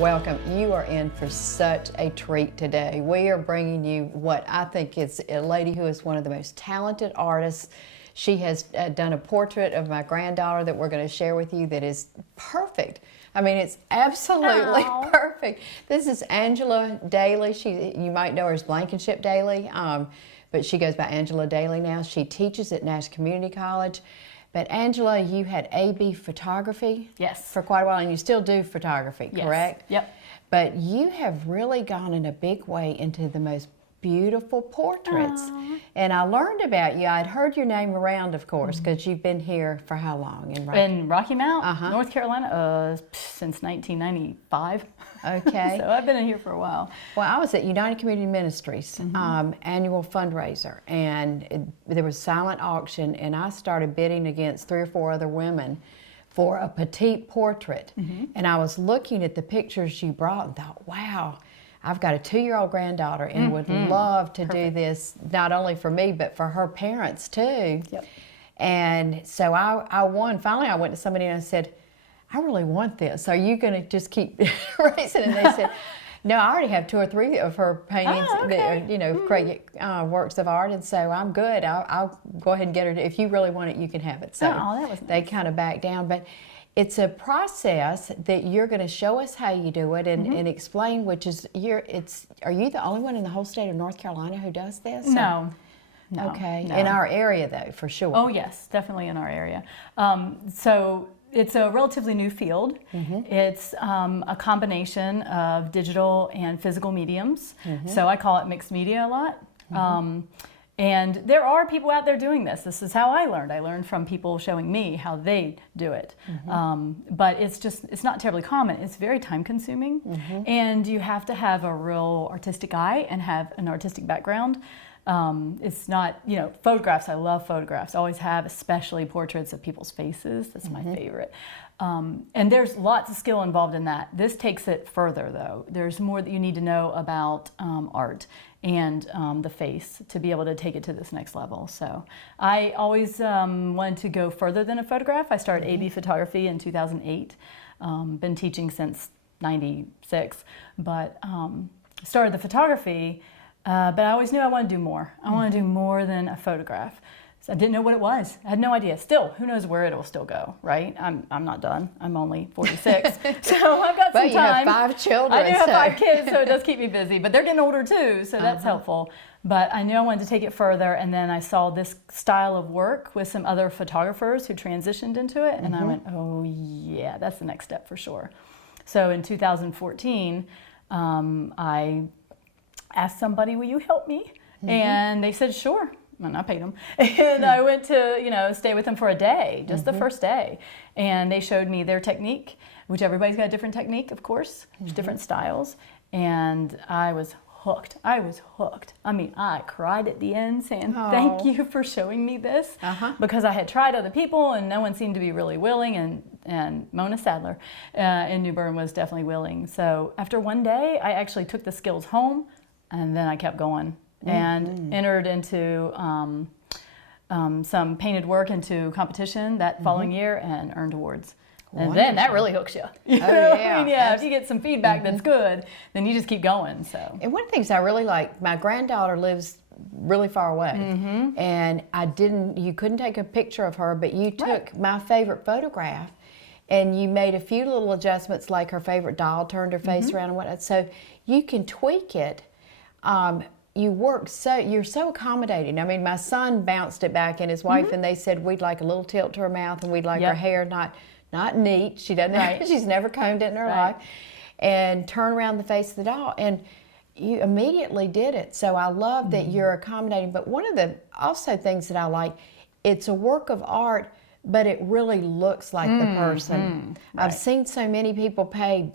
Welcome. You are in for such a treat today. We are bringing you what I think is a lady who is one of the most talented artists. She has done a portrait of my granddaughter that we're going to share with you that is perfect. I mean, it's absolutely perfect. This is Angela Daly. You might know her as Blankenship-Daly, but she goes by Angela Daly now. She teaches at Nash Community College. But Angela, you had AB photography for quite a while, and you still do photography, correct? Yep. But you have really gone in a big way into the most beautiful portraits. And I learned about you. I'd heard your name around, of course, because you've been here for how long? In Rocky Mount, North Carolina, since 1995. Okay. So I've been in here for a while. Well, I was at United Community Ministries annual fundraiser, and there was silent auction, and I started bidding against 3 or 4 other women for a petite portrait. And I was looking at the pictures you brought and thought, wow, I've got a 2-year-old granddaughter and would love to do this, not only for me, but for her parents too. Yep. And so I won. Finally, I went to somebody and I said, I really want this. Are you going to just keep racing? And they said, no, I already have 2 or 3 of her paintings, that are, you know, great works of art, and so I'm good. I'll go ahead and get her. If you really want it, you can have it. So that was nice. They kind of backed down, but it's a process that you're going to show us how you do it and explain, which is are you the only one in the whole state of North Carolina who does this? No. Okay. No. In our area, though, for sure. Oh, yes, definitely in our area. So it's a relatively new field. It's a combination of digital and physical mediums. So I call it mixed media a lot. And there are people out there doing this. This is how I learned. I learned from people showing me how they do it. But it's not terribly common. It's very time consuming. And you have to have a real artistic eye and have an artistic background. It's not, photographs. I love photographs. I always have, especially portraits of people's faces. That's my favorite. And there's lots of skill involved in that. This takes it further, though. There's more that you need to know about art and the face to be able to take it to this next level. So I always wanted to go further than a photograph. I started AB photography in 2008. Been teaching since '96, but started the photography. But I always knew I wanted to do more. I want to do more than a photograph. So I didn't know what it was. I had no idea. Still, who knows where it'll still go, right? I'm not done. I'm only 46. So I've got some time. But you have 5 children. I do have 5 kids, so it does keep me busy. But they're getting older too, so that's helpful. But I knew I wanted to take it further, and then I saw this style of work with some other photographers who transitioned into it, and I went, oh yeah, that's the next step for sure. So in 2014, I asked somebody, will you help me? And they said, sure. And I paid them. And I went to, stay with them for a day, just the first day. And they showed me their technique, which everybody's got a different technique, of course. There's different styles. And I was hooked. I was hooked. I mean, I cried at the end saying, thank you for showing me this. Because I had tried other people and no one seemed to be really willing. And Mona Sadler in New Bern was definitely willing. So after one day, I actually took the skills home. And then I kept going and entered into some painted work into competition that following year and earned awards. And then that really hooks you. If you get some feedback that's good, then you just keep going. So. And one of the things I really like, my granddaughter lives really far away, and you couldn't take a picture of her, but you took my favorite photograph, and you made a few little adjustments, like her favorite doll turned her face around and whatnot. So you can tweak it. You're so accommodating. I mean, my son bounced it back, and his wife, and they said we'd like a little tilt to her mouth, and we'd like her hair not neat. She doesn't. She's never combed it in her life, and turn around the face of the doll, and you immediately did it. So I love that you're accommodating. But one of the also things that I like, it's a work of art, but it really looks like the person. I've seen so many people pay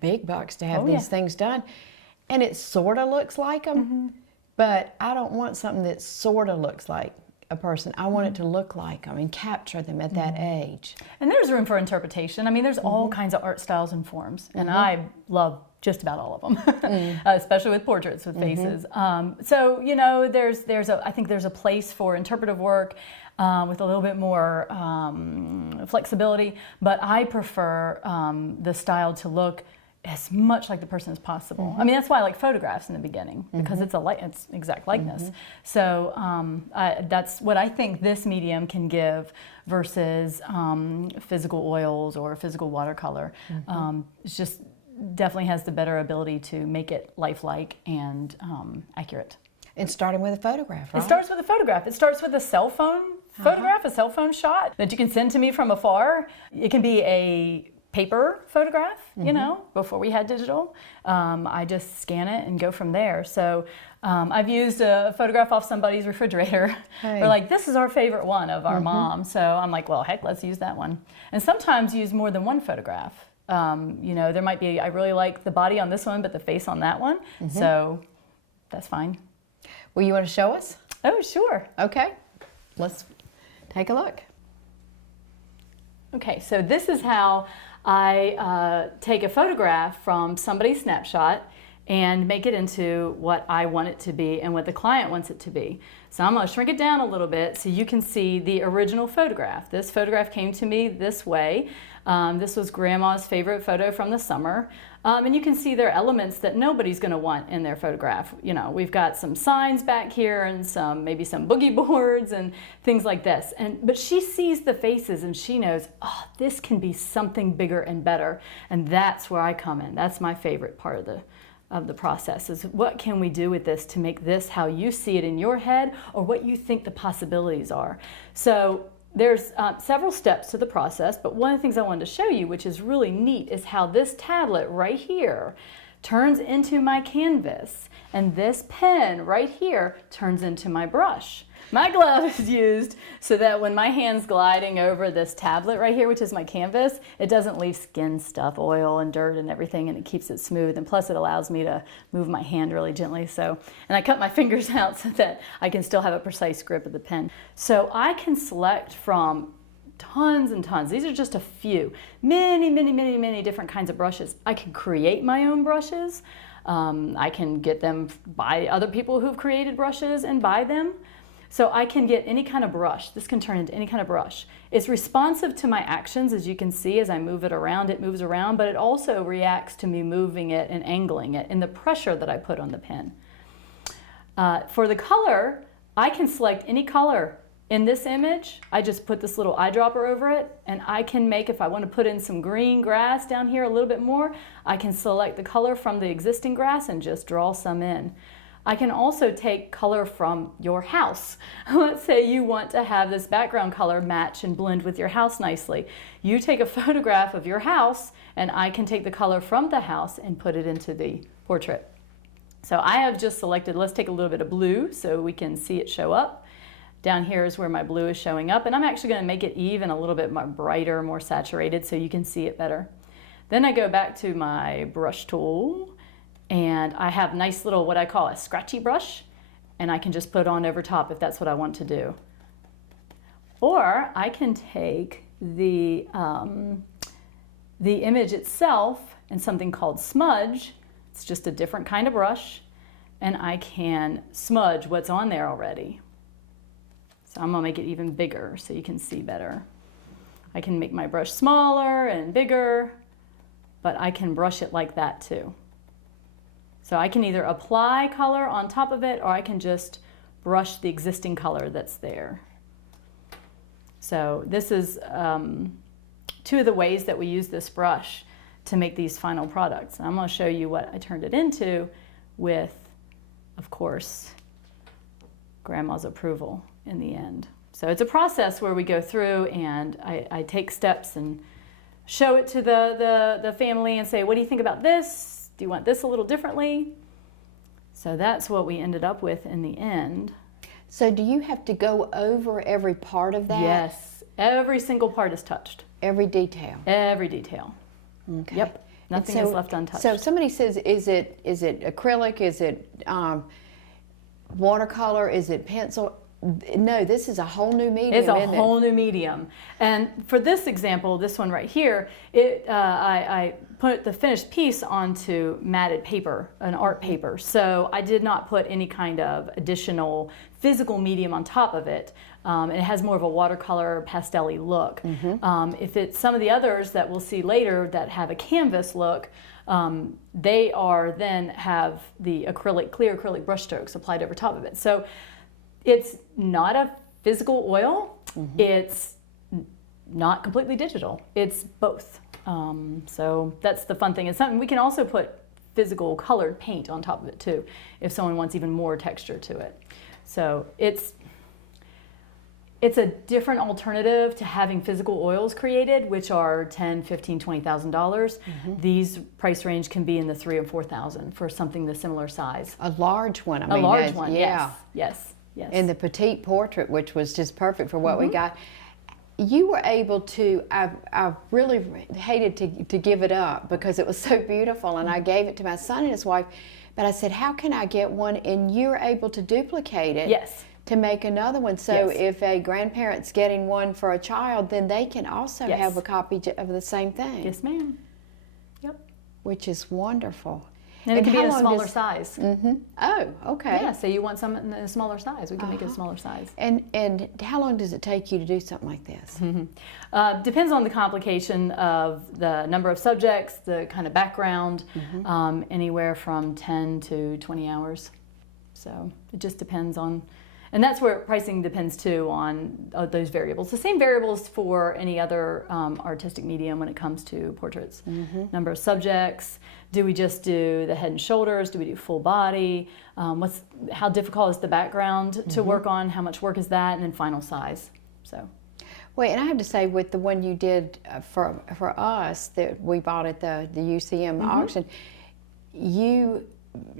big bucks to have these things done. And it sort of looks like them, but I don't want something that sort of looks like a person. I want it to look like them and capture them at that age. And there's room for interpretation. I mean, there's all kinds of art styles and forms, and I love just about all of them, especially with portraits with faces. So I think there's a place for interpretive work with a little bit more flexibility, but I prefer the style to look as much like the person as possible. I mean, that's why I like photographs in the beginning, because it's exact likeness. So that's what I think this medium can give versus physical oils or physical watercolor. It's just definitely has the better ability to make it lifelike and accurate. And starting with a photograph, right? It starts with a photograph. It starts with a cell phone photograph, a cell phone shot that you can send to me from afar. It can be a paper photograph, you know, before we had digital. I just scan it and go from there. So I've used a photograph off somebody's refrigerator. They're like, this is our favorite one of our mom. So I'm like, well, heck, let's use that one. And sometimes use more than one photograph. You know, there might be, I really like the body on this one, but the face on that one. So that's fine. Well, you want to show us? Oh, sure. Okay, let's take a look. Okay, so this is how I take a photograph from somebody's snapshot and make it into what I want it to be and what the client wants it to be. So I'm going to shrink it down a little bit so you can see the original photograph. This photograph came to me this way. This was Grandma's favorite photo from the summer. And you can see there are elements that nobody's going to want in their photograph. You know, we've got some signs back here and maybe some boogie boards and things like this. But she sees the faces and she knows, oh, this can be something bigger and better. And that's where I come in. That's my favorite part of the process, is what can we do with this to make this how you see it in your head or what you think the possibilities are. So there's several steps to the process, but one of the things I wanted to show you, which is really neat, is how this tablet right here turns into my canvas, and this pen right here turns into my brush. My glove is used so that when my hand's gliding over this tablet right here, which is my canvas, it doesn't leave skin stuff, oil and dirt and everything, and it keeps it smooth. And plus it allows me to move my hand really gently. And I cut my fingers out so that I can still have a precise grip of the pen. So I can select from tons and tons. These are just a few. Many different kinds of brushes. I can create my own brushes. I can get them by other people who've created brushes and buy them. So I can get any kind of brush. This can turn into any kind of brush. It's responsive to my actions, as you can see. As I move it moves around, but it also reacts to me moving it and angling it and the pressure that I put on the pen. For the color, I can select any color. In this image, I just put this little eyedropper over it, and I can make, if I want to put in some green grass down here a little bit more, I can select the color from the existing grass and just draw some in. I can also take color from your house. Let's say you want to have this background color match and blend with your house nicely. You take a photograph of your house, and I can take the color from the house and put it into the portrait. So I have just selected, let's take a little bit of blue so we can see it show up. Down here is where my blue is showing up, and I'm actually going to make it even a little bit more brighter, more saturated so you can see it better. Then I go back to my brush tool, and I have nice little, what I call a scratchy brush, and I can just put on over top if that's what I want to do. Or I can take the image itself and something called smudge. It's just a different kind of brush, and I can smudge what's on there already. So I'm going to make it even bigger so you can see better. I can make my brush smaller and bigger, but I can brush it like that too. So I can either apply color on top of it, or I can just brush the existing color that's there. So this is two of the ways that we use this brush to make these final products. And I'm going to show you what I turned it into with, of course, Grandma's approval in the end. So it's a process where we go through, and I take steps and show it to the family and say, what do you think about this? Do you want this a little differently? So that's what we ended up with in the end. So do you have to go over every part of that? Yes, every single part is touched. Every detail? Every detail. Okay. Yep, nothing is left untouched. So if somebody says, is it acrylic, is it watercolor, is it pencil? No, this is a whole new medium. It's a whole new medium. And for this example, this one right here, I put the finished piece onto matted paper, an art paper. So I did not put any kind of additional physical medium on top of it. It has more of a watercolor pastel-y look. If it's some of the others that we'll see later that have a canvas look, they are then have the clear acrylic brush strokes applied over top of it. So it's not a physical oil. It's not completely digital. It's both. So that's the fun thing. It's something we can also put physical colored paint on top of it too, if someone wants even more texture to it. So it's a different alternative to having physical oils created, which are $10,000, $15,000, $20,000. These price range can be in the $3,000 or $4,000 for something the similar size. A large one. I A mean, large one. Yeah. Yes. And the petite portrait, which was just perfect for what we got. You were able to, I really hated to give it up because it was so beautiful, and I gave it to my son and his wife, but I said, how can I get one? And you were able to duplicate it. Yes. To make another one. So if a grandparent's getting one for a child, then they can also have a copy of the same thing. Yes, ma'am. Yep. Which is wonderful. And it can be in a smaller size. Oh, okay. Yeah, so you want some in a smaller size, we can make it a smaller size. And how long does it take you to do something like this? Depends on the complication of the number of subjects, the kind of background, anywhere from 10 to 20 hours. So it just depends on, and that's where pricing depends too on those variables. The same variables for any other artistic medium when it comes to portraits. Number of subjects. Do we just do the head and shoulders? Do we do full body? How difficult is the background to work on? How much work is that? And then final size. So. Wait, and I have to say, with the one you did for us that we bought at the UCM auction, you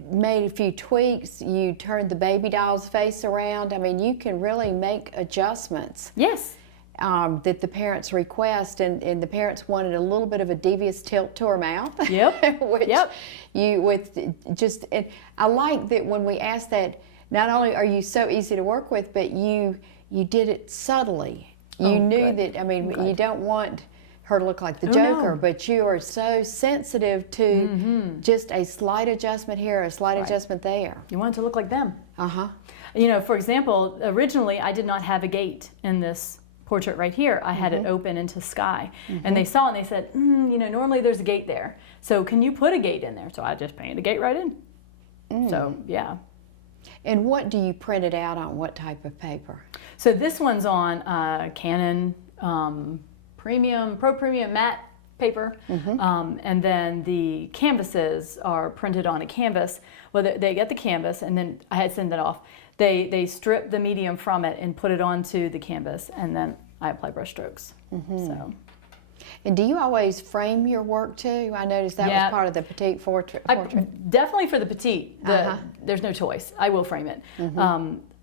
made a few tweaks. You turned the baby doll's face around. I mean, you can really make adjustments. Yes. That the parents request, and the parents wanted a little bit of a devious tilt to her mouth. Yep. Which and I like that when we asked that, not only are you so easy to work with, but you did it subtly. You knew that, I mean, you don't want her to look like the Joker, but you are so sensitive to just a slight adjustment here, a slight adjustment there. You want it to look like them. You know, for example, originally I did not have a gate in this portrait right here. I had it open into sky, and they saw it and they said, you know, normally there's a gate there, so can you put a gate in there? So I just painted a gate right in. So yeah. And what do you print it out on? What type of paper? So this one's on Canon Pro Premium matte paper, and then the canvases are printed on a canvas. Well, they get the canvas, and then I had to send that off. They strip the medium from it and put it onto the canvas, and then I apply brush strokes. So. And do you always frame your work too? I noticed that was part of the petite portrait. Definitely for the petite, there's no choice. I will frame it.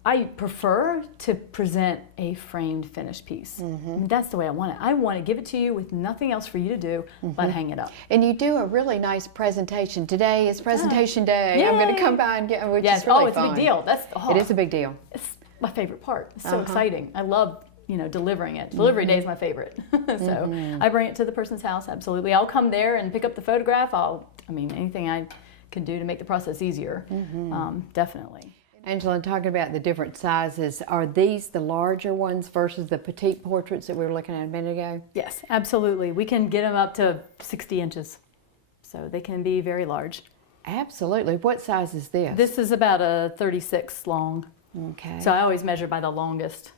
I prefer to present a framed finished piece. And that's the way I want it. I want to give it to you with nothing else for you to do but hang it up. And you do a really nice presentation. Today is presentation day. Yay. I'm going to come by and get, which is really it's a big deal. It is a big deal. It's my favorite part. It's so exciting. I love, you know, delivering it. Delivery day is my favorite. So I bring it to the person's house. Absolutely. I'll come there and pick up the photograph. Anything I can do to make the process easier. Definitely. Angela, talking about the different sizes, are these the larger ones versus the petite portraits that we were looking at a minute ago? Yes, absolutely. We can get them up to 60 inches. So they can be very large. Absolutely. What size is this? This is about a 36 long. Okay. So I always measure by the longest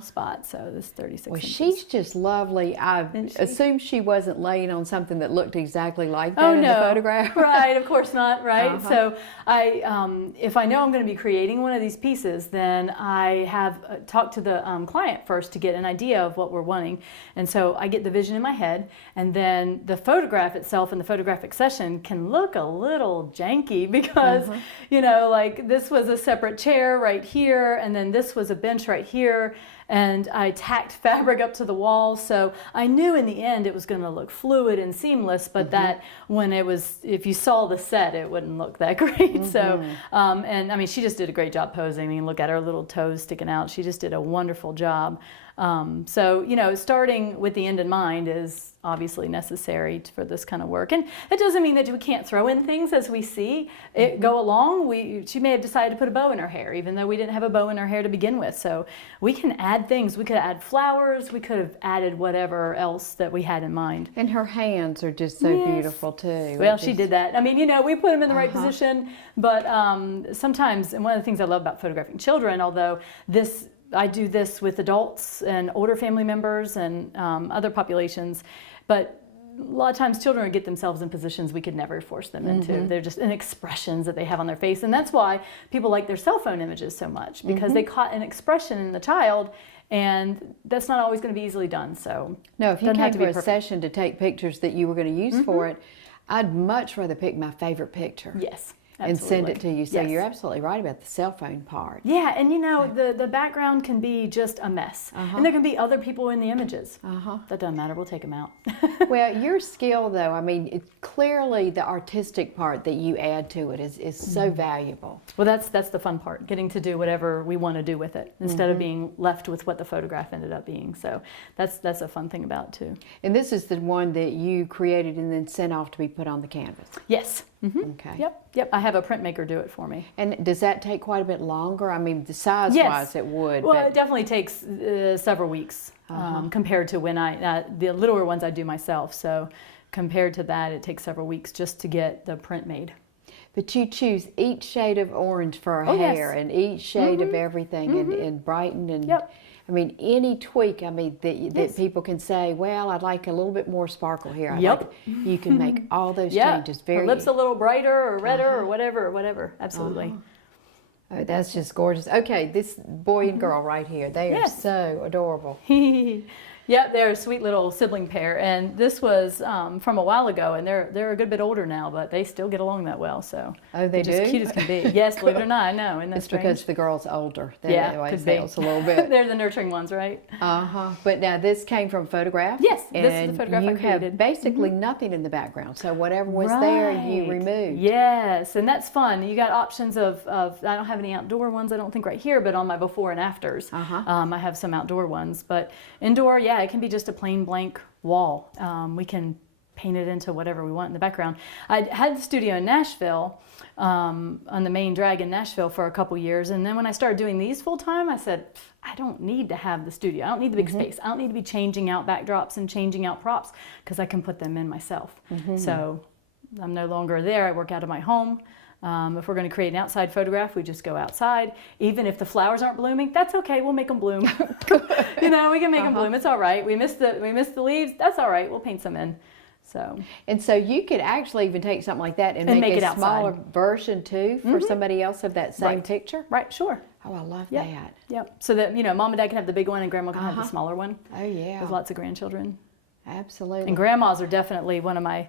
spot, so this 36 Well, inches. she's just lovely. I assume she wasn't laying on something that looked exactly like that in the photograph. Right, of course not, right? So if I know I'm going to be creating one of these pieces, then I have talked to the client first to get an idea of what we're wanting. And so I get the vision in my head, and then the photograph itself in the photographic session can look a little janky because, you know, like this was a separate chair right here, and then this was a bench right here, and I tacked fabric up to the wall, so I knew in the end it was going to look fluid and seamless, but that when it was, if you saw the set, it wouldn't look that great. So, and I mean, she just did a great job posing. I mean, look at her little toes sticking out. She just did a wonderful job. So, you know, starting with the end in mind is obviously necessary for this kind of work. And that doesn't mean that we can't throw in things as we see it go along. She may have decided to put a bow in her hair, even though we didn't have a bow in her hair to begin with. So we can add add things. We could add flowers. We could have added whatever else that we had in mind. And her hands are just so beautiful too. Well, she did that. I mean, we put them in the right position, but sometimes, and one of the things I love about photographing children, although I do this with adults and older family members and other populations, but a lot of times children would get themselves in positions we could never force them into. They're just in expressions that they have on their face. And that's why people like their cell phone images so much, because they caught an expression in the child, and that's not always going to be easily done. So no, if you came to a session to take pictures that you were going to use for it, I'd much rather pick my favorite picture. Yes. And send it to you. So you're absolutely right about the cell phone part. Yeah, and the background can be just a mess. And there can be other people in the images. That doesn't matter, we'll take them out. Well, your skill though, I mean, clearly the artistic part that you add to it is so valuable. Well, that's the fun part, getting to do whatever we want to do with it instead of being left with what the photograph ended up being. So that's a fun thing about it too. And this is the one that you created and then sent off to be put on the canvas. Yes. Okay. Yep. I have a printmaker do it for me. And does that take quite a bit longer? I mean, the size-wise, it would. Well, it definitely takes several weeks compared to when the littler ones I do myself. So compared to that, it takes several weeks just to get the print made. But you choose each shade of orange for her hair and each shade of everything and brighten and. I mean, any tweak, I mean, that people can say, well, I'd like a little bit more sparkle here. You can make all those changes. Her lips a little brighter or redder or whatever. Absolutely. Oh, that's just gorgeous. Okay, this boy and girl right here, they are so adorable. Yep, they're a sweet little sibling pair, and this was from a while ago, and they're a good bit older now, but they still get along that well. So they do? Just cute as can be. Yes, believe it or not, I know. Isn't that it's strange? because the girl's older. Could be. A little bit. They're the nurturing ones, right? But now this came from photograph. Yes, this is the photograph I created. You have basically nothing in the background, so whatever was there, you removed. Yes, and that's fun. You got options of I don't have any outdoor ones, I don't think right here, but on my before and afters, I have some outdoor ones. But indoor, it can be just a plain blank wall. We can paint it into whatever we want in the background. I had the studio in Nashville, on the main drag in Nashville for a couple years, and then when I started doing these full time, I said, I don't need to have the studio. I don't need the big space. I don't need to be changing out backdrops and changing out props because I can put them in myself. So I'm no longer there. I work out of my home. If we're going to create an outside photograph, we just go outside. Even if the flowers aren't blooming, that's okay. We'll make them bloom. We can make them bloom. It's all right. We missed the leaves. That's all right. We'll paint some in. So you could actually even take something like that and make it a smaller version too for somebody else of that same picture. Right. Sure. Oh, I love that. Yep. So that mom and dad can have the big one and grandma can have the smaller one. Oh yeah. With lots of grandchildren. Absolutely. And grandmas are definitely one of my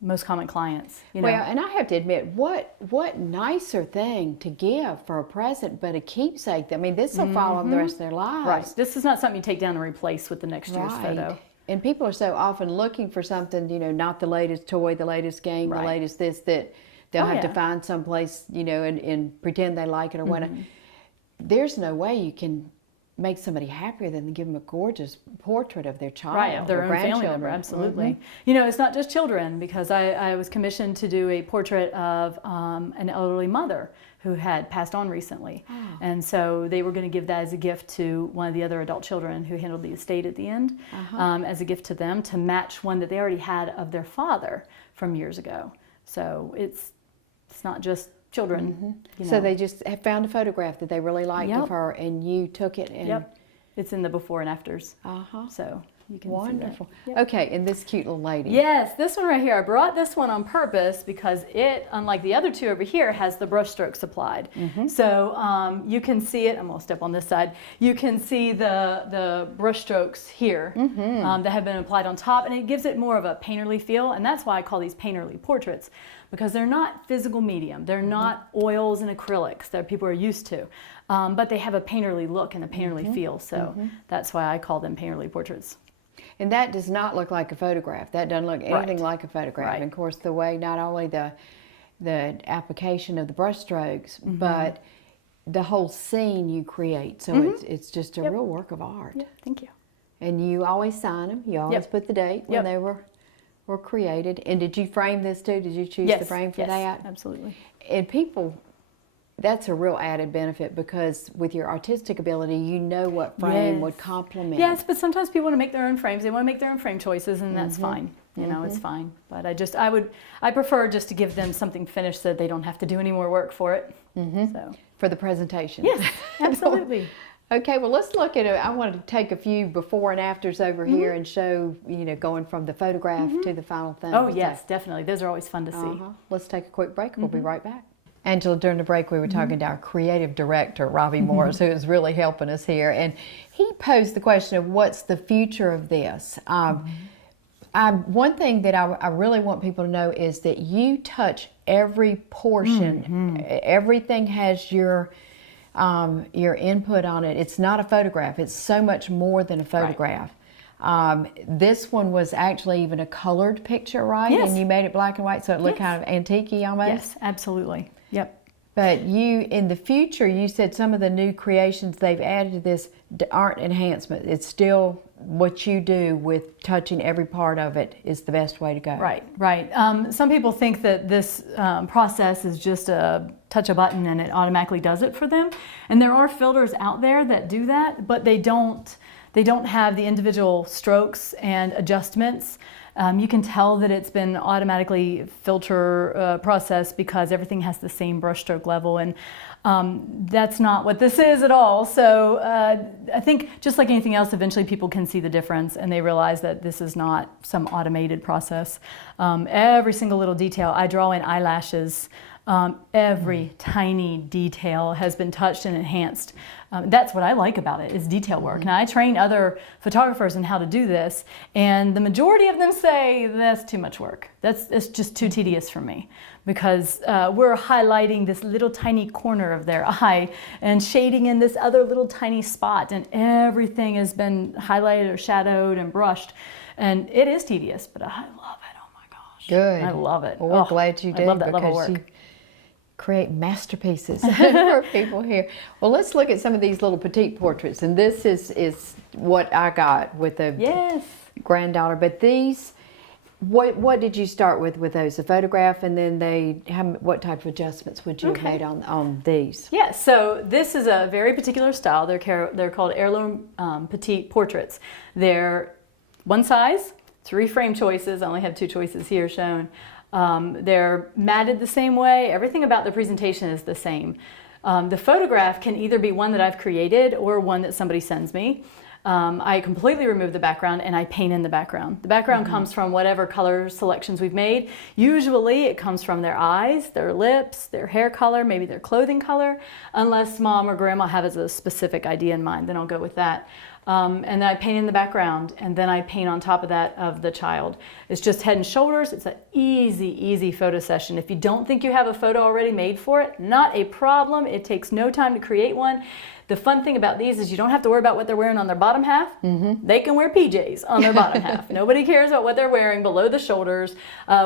most common clients. Well, and I have to admit, what nicer thing to give for a present but a keepsake. I mean, this will follow them the rest of their lives. Right. This is not something you take down and replace with the next year's photo. And people are so often looking for something, not the latest toy, the latest game, the latest this, that they'll have to find someplace, and pretend they like it or whatever. There's no way you can make somebody happier than to give them a gorgeous portrait of their child, of their own family member. Absolutely. It's not just children, because I was commissioned to do a portrait of an elderly mother who had passed on recently. And so they were going to give that as a gift to one of the other adult children who handled the estate at the end, as a gift to them to match one that they already had of their father from years ago. So it's not just children. So they just have found a photograph that they really liked of her, and you took it and... It's in the before and afters. So you can wonderful. See that. Okay, and this cute little lady. Yes, this one right here. I brought this one on purpose because it, unlike the other two over here, has the brush strokes applied. So you can see it. I'm going to step on this side. You can see the brush strokes here that have been applied on top, and it gives it more of a painterly feel, and that's why I call these painterly portraits, because they're not physical medium. They're not oils and acrylics that people are used to. But they have a painterly look and a painterly feel, so that's why I call them painterly portraits. And that does not look like a photograph. That doesn't look anything like a photograph. And of course, the way not only the application of the brush strokes, but the whole scene you create. So it's just a real work of art. Thank you. And you always sign them. You always put the date when they were created. And did you frame this too? Did you choose the frame for that? Absolutely. And people that's a real added benefit, because with your artistic ability, you know what frame would complement. Yes, but sometimes people want to make their own frames. They want to make their own frame choices, and that's fine. You know, it's fine. But I prefer just to give them something finished so they don't have to do any more work for it. So. For the presentation. Yes, absolutely. Okay, well, let's look at it. I wanted to take a few before and afters over here and show, you know, going from the photograph to the final thing. Oh, yes, definitely. Those are always fun to see. Let's take a quick break. We'll be right back. Angela, during the break, we were talking to our creative director, Robbie Morris, who is really helping us here. And he posed the question of what's the future of this? One thing that I really want people to know is that you touch every portion. Everything has your input on it. It's not a photograph. It's so much more than a photograph. This one was actually even a colored picture, right? Yes. And you made it black and white, so it looked kind of antique-y almost? Yes, absolutely. Yep. But you, in the future, you said some of the new creations they've added to this aren't enhancement. It's still what you do with touching every part of it is the best way to go. Right, right. Some people think that this process is just touch a button and it automatically does it for them. And there are filters out there that do that, but they don't have the individual strokes and adjustments. You can tell that it's been automatically filter processed because everything has the same brushstroke level, and that's not what this is at all. So I think just like anything else, eventually people can see the difference and they realize that this is not some automated process. Every single little detail, I draw in eyelashes. Every tiny detail has been touched and enhanced. That's what I like about it, is detail work. Now, I train other photographers in how to do this, and the majority of them say that's too much work. It's just too tedious for me, because we're highlighting this little tiny corner of their eye and shading in this other little tiny spot, and everything has been highlighted or shadowed and brushed, and it is tedious, but I love it. Oh my gosh. Good. I love it. Well, we're glad you did. I love that level of work. Create masterpieces for people here. Well, let's look at some of these little petite portraits, and this is what I got with the granddaughter. But these, what did you start with those? A photograph, and then what type of adjustments would you have made on these? Yeah, so this is a very particular style. They're called Heirloom petite portraits. They're one size, 3 frame choices. I only have 2 choices here shown. They're matted the same way. Everything about the presentation is the same. The photograph can either be one that I've created or one that somebody sends me. I completely remove the background and I paint in the background. The background comes from whatever color selections we've made. Usually it comes from their eyes, their lips, their hair color, maybe their clothing color, unless mom or grandma have a specific idea in mind, then I'll go with that. And then I paint in the background, and then I paint on top of that of the child. It's just head and shoulders. It's an easy photo session. If you don't think you have a photo already made for it, not a problem. It takes no time to create one. The fun thing about these is you don't have to worry about what they're wearing on their bottom half. They can wear PJs on their bottom half. Nobody cares about what they're wearing below the shoulders.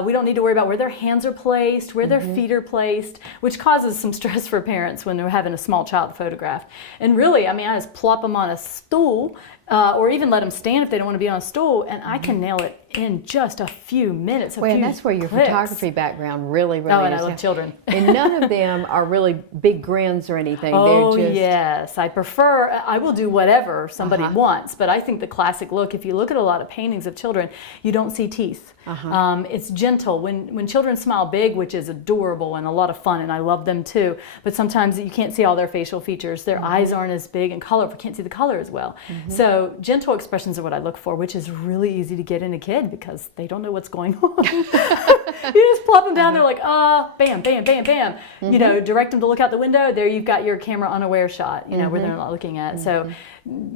We don't need to worry about where their hands are placed, where their feet are placed, which causes some stress for parents when they're having a small child photograph. And really, I mean, I just plop them on a stool or even let them stand if they don't want to be on a stool, and I can nail it in just a few minutes. And that's where your photography background really and I love children. And none of them are really big grins or anything. Oh, They're just... yes. I will do whatever somebody wants, but I think the classic look, if you look at a lot of paintings of children, you don't see teeth. It's gentle. When children smile big, which is adorable and a lot of fun, and I love them too, but sometimes you can't see all their facial features. Their eyes aren't as big and colorful. Can't see the color as well. So gentle expressions are what I look for, which is really easy to get in a kid because they don't know what's going on. You just plop them down, they're like, bam, bam, bam, bam. You know, direct them to look out the window. There you've got your camera unaware shot, you know, where they're not looking at. So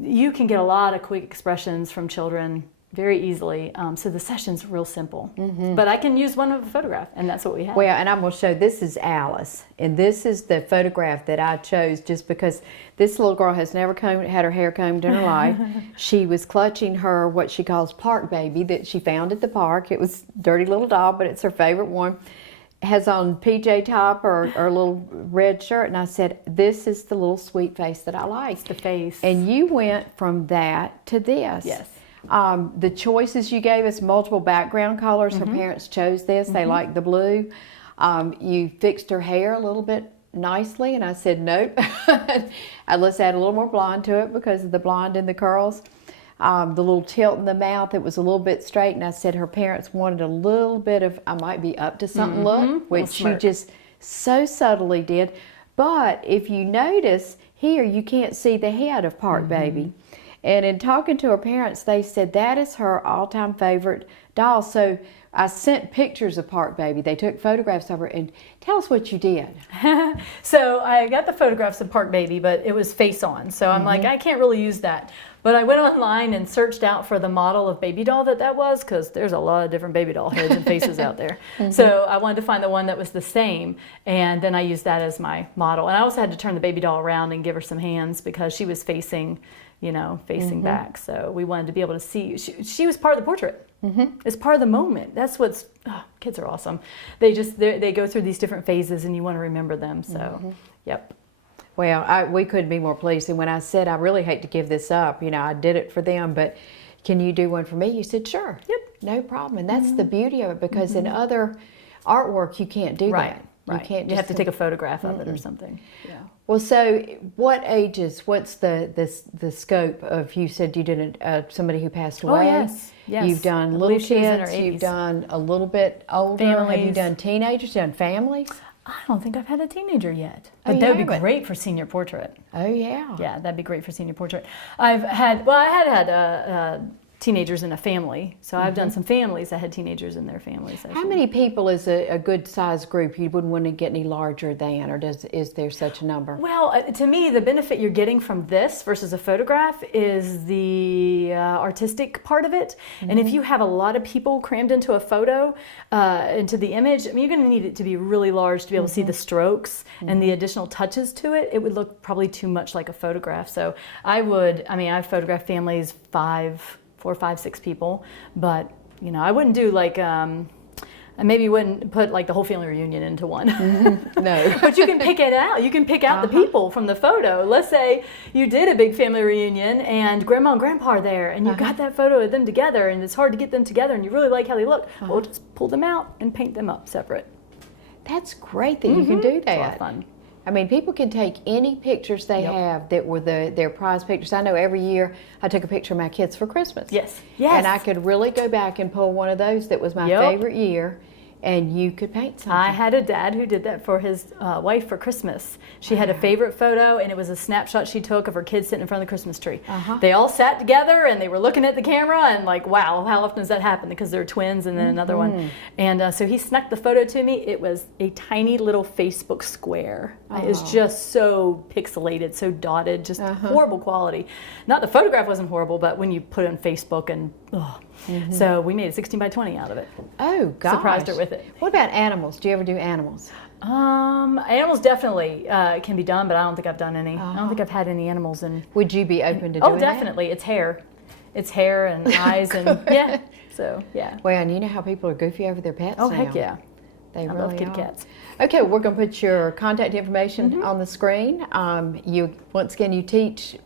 you can get a lot of quick expressions from children very easily. So the session's real simple. But I can use one of a photograph, and that's what we have. Well, and I'm going to show, this is Alice, and this is the photograph that I chose just because this little girl has never had her hair combed in her life. She was clutching her, what she calls park baby, that she found at the park. It was a dirty little doll, but it's her favorite one. Has on PJ top or a little red shirt, and I said, this is the little sweet face that I like. It's the face. And you went from that to this. Yes. The choices you gave us, multiple background colors. Her parents chose this. They liked the blue. You fixed her hair a little bit nicely, and I said, nope. Let's add a little more blonde to it because of the blonde and the curls. The little tilt in the mouth, it was a little bit straight, and I said her parents wanted a little bit of, I might be up to something look, which she just so subtly did. But if you notice here, you can't see the head of Park Baby. And in talking to her parents, they said that is her all-time favorite doll. So I sent pictures of Park Baby. They took photographs of her, and tell us what you did. So I got the photographs of Park Baby, but it was face on. So I'm like, I can't really use that. But I went online and searched out for the model of baby doll that was, because there's a lot of different baby doll heads and faces out there. So I wanted to find the one that was the same, and then I used that as my model. And I also had to turn the baby doll around and give her some hands because she was facing, you know, facing back. So we wanted to be able to see. She was part of the portrait. It's part of the moment. That's what's, kids are awesome. They go through these different phases, and you want to remember them. So, yep. Well, we couldn't be more pleased. And when I said, I really hate to give this up, you know, I did it for them, but can you do one for me? You said, sure. Yep. No problem. And that's the beauty of it, because in other artwork, you can't do that. Right. You can't just you have to take a photograph of it or something. Yeah. Well, so what ages, what's the scope of, you said you did somebody who passed away? Oh, yes. You've done little kids, you've done a little bit older. Families. Have you done teenagers, done families? I don't think I've had a teenager yet. Oh, But that would be great for senior portrait. Oh, yeah. Yeah, that'd be great for senior portrait. I had teenagers in a family. So I've done some families that had teenagers in their families. How many people is a good size group? You wouldn't want to get any larger than, or is there such a number? Well, to me, the benefit you're getting from this versus a photograph is the artistic part of it. And if you have a lot of people crammed into a photo, into the image, I mean, you're going to need it to be really large to be able to see the strokes and the additional touches to it. It would look probably too much like a photograph. So I've photographed families 4, 5, 6 people, but you know, I wouldn't do like I maybe wouldn't put like the whole family reunion into one. No. But you can pick it out. You can pick out the people from the photo. Let's say you did a big family reunion and grandma and grandpa are there, and you got that photo of them together, and it's hard to get them together, and you really like how they look. Well, just pull them out and paint them up separate. That's great that you can do that. It's a lot of fun. I mean, people can take any pictures they have that were their prize pictures. I know every year I took a picture of my kids for Christmas. Yes. And I could really go back and pull one of those that was my favorite year, and you could paint something. I had a dad who did that for his wife for Christmas. She had a favorite photo, and it was a snapshot she took of her kids sitting in front of the Christmas tree. They all sat together, and they were looking at the camera, and like, wow, how often does that happen? Because they're twins, and then another one. And so he snuck the photo to me. It was a tiny little Facebook square. It was just so pixelated, so dotted, just horrible quality. Not the photograph wasn't horrible, but when you put it on Facebook and so we made a 16 by 20 out of it. Oh, gosh. Surprised her with it. What about animals? Do you ever do animals? Animals definitely can be done, but I don't think I've done any. I don't think I've had any animals. Would you be open to doing that? Oh, definitely. It's hair. It's hair and eyes and yeah. So, yeah. Well, and you know how people are goofy over their pets Oh, now. heck yeah. They I really love kitty are. cats. Okay, we're going to put your contact information on the screen. Once again, you teach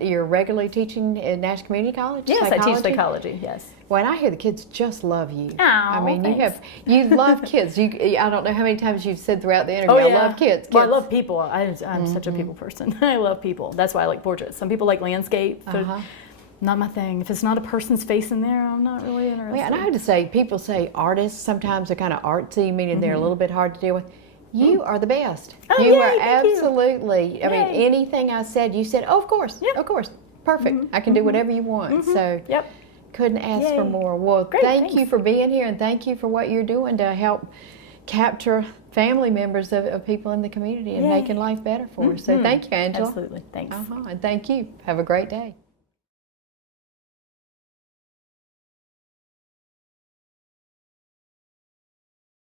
you're regularly teaching in Nash Community College? Yes, psychology? I teach psychology, yes. Well, and I hear the kids just love you. Oh, I mean, thanks. you love kids. I don't know how many times you've said throughout the interview, I love kids. Well, I love people. I'm such a people person. I love people. That's why I like portraits. Some people like landscape. Not my thing. If it's not a person's face in there, I'm not really interested. Well, and I have to say, people say artists sometimes are kind of artsy, meaning they're a little bit hard to deal with. You are the best. Oh, you yay, are thank you. absolutely. I mean, Yay. anything I said, you said, oh, of course, of course. Perfect. I can do whatever you want. So couldn't ask for more. Well, Great, thank you thanks. for being here, and thank you for what you're doing to help capture family members of people in the community and making life better for us. So thank you, Angela. Absolutely. Thanks. And thank you. Have a great day.